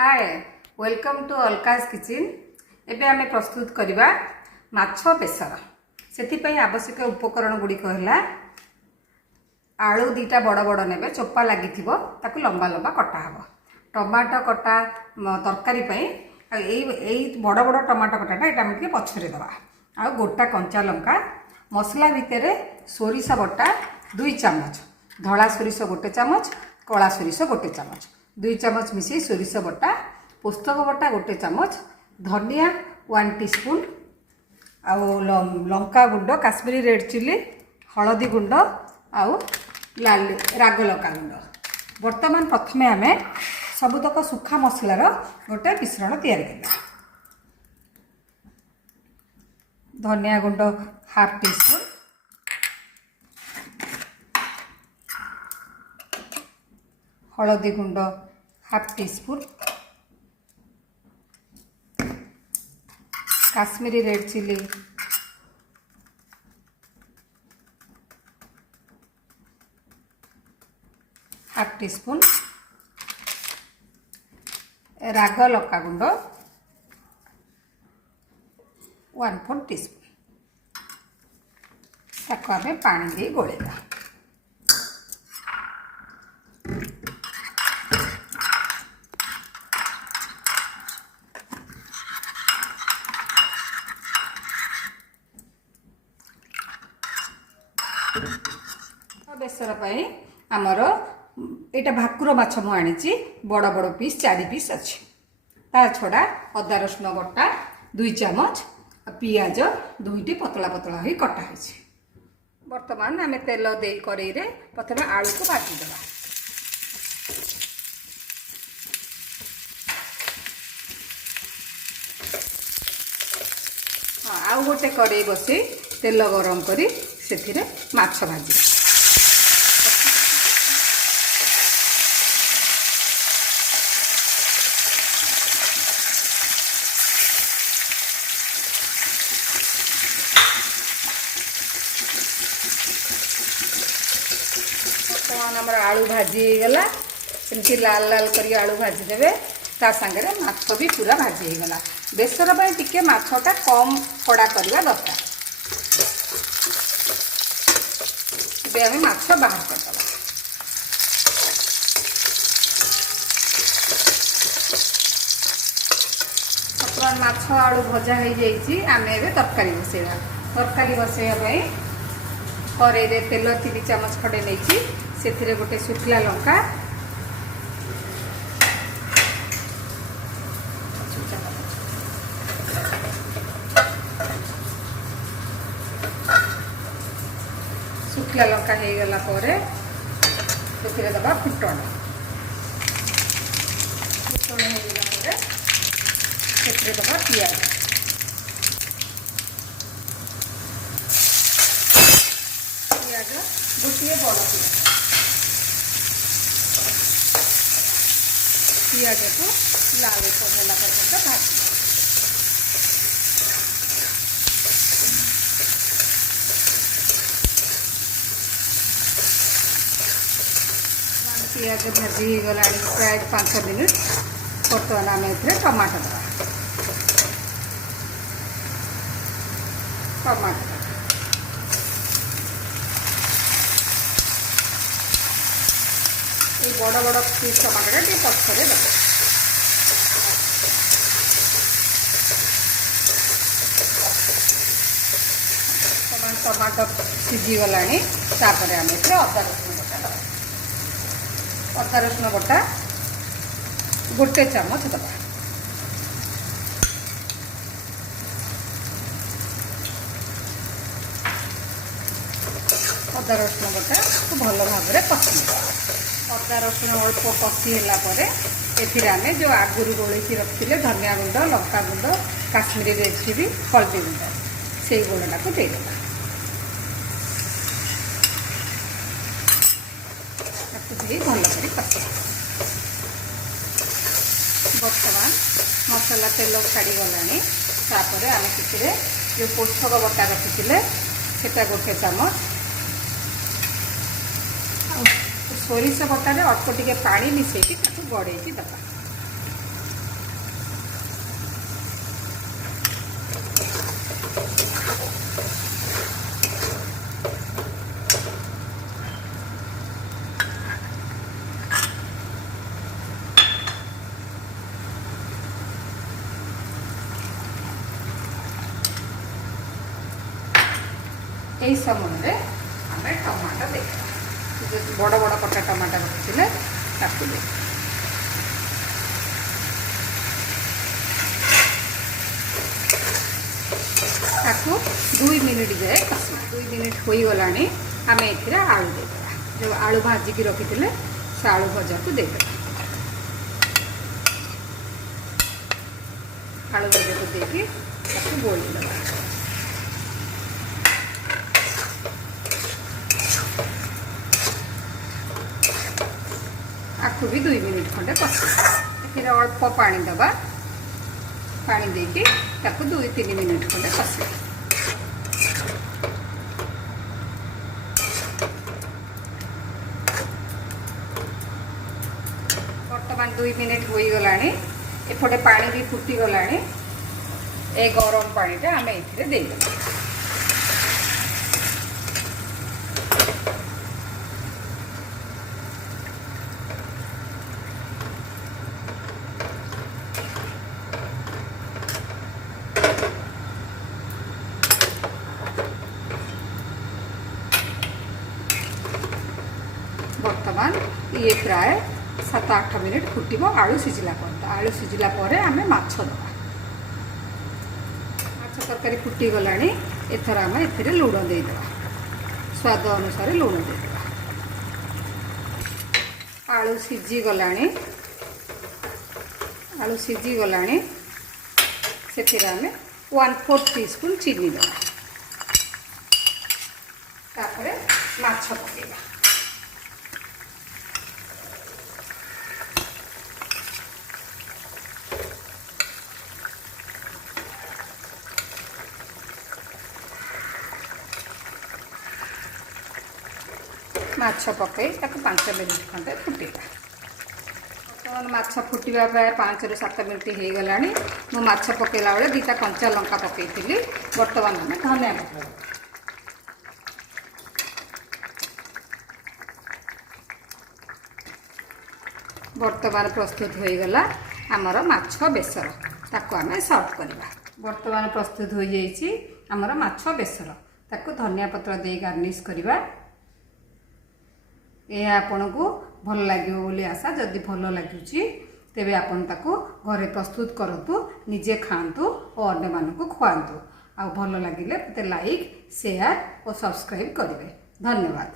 Hi welcome to Alka's kitchen. एबे आमे प्रस्तुत करबा माछ बेसर। सेति आवश्यक उपकरण गुड़िक है आलू दीटा बड़ बड़ ने चोपा लगी ताकू लंबा लंबा कटा हम टमाटो कटा तरकारी बड़ बड़ टमाटो कटाटा यहाँ पछरे दबा आ गोटा कंचा लंका मसला भितर सोरिष बटा 2 चामच धला सोरिष 1 चामच कला सोरिष 1 चामच 2 चामच मिसे सोरिष बटा पुस्तक बटा 1 चामच धनिया 1 टीस्पून आउ लंका गुंड काश्मीरी रेड चिली हलदी गुंड आउ लाल राग लंका गुंड। वर्तमान प्रथमे आमे सबुतक सुखा मसलार गोटे मिश्रण तैयारी करबा। धनिया गुंड हाफ टीस्पून हलदी गुंड half teaspoon Kashmiri red chilli half teaspoon राग लंका गुंड 1/4 टीस्पून ताको आमे पानी दे गोलेगा। बेसर आमर यहाँ भाकुर माछ मुझे बड़ बड़ पीस 4 पीस अच्छी ता छड़ा अदा रसुण बटा 2 चामच पियाज 2टी पतला पतला ही कटा है। बर्तमान आम तेल दे कड़ई रे प्रथम आलू को भाजीदेवा। हाँ आउ गोटे कड़ई बसई तेल गरम करी से माछ भाजी आमर आलू भाजी गला एमती लाल लाल करी आलू भाजी देवे ता संगे माछ भी पूरा भाजी गला। बेसर पर टिके माछटा कम कड़ा करवा दरकार। ये आम माछ बाहर करदे बर्तमान माछ आलू भजा हो जाइए। आम ए तरकारी बसैवा। तरकारी बसैवा कड़ई तेल 3 चामच खड़े नहीं से गोटे सुखला लंका सुखला लंका हो गला दबा फुटण फुटण हो दबा पियाज पियाज गोटे बड़ पियाज को लाल होला पर्यंत भाजी पियाज भाजी गला प्राय 5 मिनट। बर्तमान आम टमाटो दवा टमाटो ये बड़ बड़ पीस टमाटो टे पछरे दे टमाटो सीझीगला तापर आम अदा रसुण बटा दबा। अदा रसुण बटा 1 चामच दबा। अदा रसुण बटा भल भाव में कषि अदा रसुण अल्प कषि आम जो आगुरी गोलैकी रखी धनिया गुंड लंका गुंड काश्मीरी रेड चिली हल्दी गुंड से गोलटा को देदेगा। भल कर कषि बर्तमान मसला तेल छाड़ी गला आम कि जो पोषक बटा रखी से 1 चामच सोरिष बटारे अल्प टिके पानी मिसेकी गड़े दबा। यही समय आम टमाटो देखा बड़ बड़ कटा टमाटो रखी ताकू दे ताकू 2 मिनिट जाए कषा 2 मिनिट हो गला आम ए आलू देदेबा जो आलू भाजिकी रखी से आलू भजा को देदेबा आलू भजा को देकी बोल देवा आपको भी 2 मिनिट खंडे कषा अल्प पानी दबा पानी देकी 2-3 मिनिट खंडे कषा बर्तमान 2 मिनिट हो गला एपटे पानी भी फुटी गला ए गरम पानी आम ये बर्तमान ये प्राय 7-8 मिनिट फुटब आलू सिझिला आलू सिझिला आम माछ दबा माछ तरकारी फुटी गला एथर आम ए लुण देदेबा स्वाद अनुसार लुण देदेबा आलू सिझी गला आलू सिझी गला से आम 1/4 टीस्पून चीनी दबा तापर माछ पकेबा माछ पकई 5 मिनिट खंडे फुटेगा बर्तमान माछ फुटा 5-7 मिनिट हो गला मु माछ पकेला बेले 2टा कंचा लंका पकई बर्तमान आम धनिया पत्र बर्तमान प्रस्तुत हो गला आमर माछ बेसर ताको आम सर्व करवा बर्तमान प्रस्तुत हो जाइए आमर माछ बेसर ताको धनिया पत्र दे गार्निश करवा यह आपन को भल लगे बोली आशा जदि भल लगे तेबे आपन ताको घरे प्रस्तुत करतु निजे खातु और अन्य मानक खुआतु आ भल लगिले मते लाइक शेयर और सब्सक्राइब करेंगे। धन्यवाद।